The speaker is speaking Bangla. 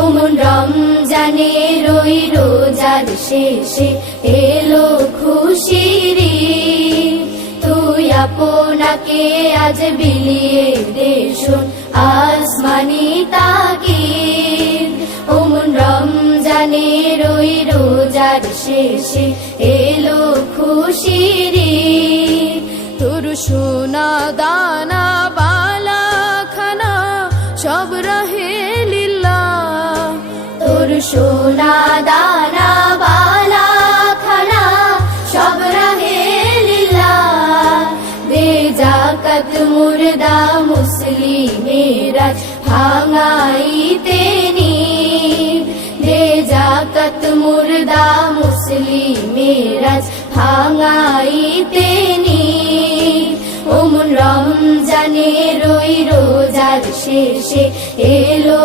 ওমন রমজানে রই রোজার শেষে এলো খুশির ঈদ। তুই আপনাকে আজ বিলিয়ে দে শোন আসমানি তাকিদ। ওমন রমজানে রই রোজার শেষে এলো খুশির ঈদ। তোর সোনা দানা বালা খানা সব রহে লিল্লাহ। তোর সোনা দানা বালা খানা সব রহে লিল্লাহ। দে যাকাত মুর্দা মুসলিমেরা ভাঙাইতে নিদ। দে যাকাত মুর্দা মুসলিমেরা ভাঙাইতে নিদ। ওমন রমজানে রই রোজার শেষে এলো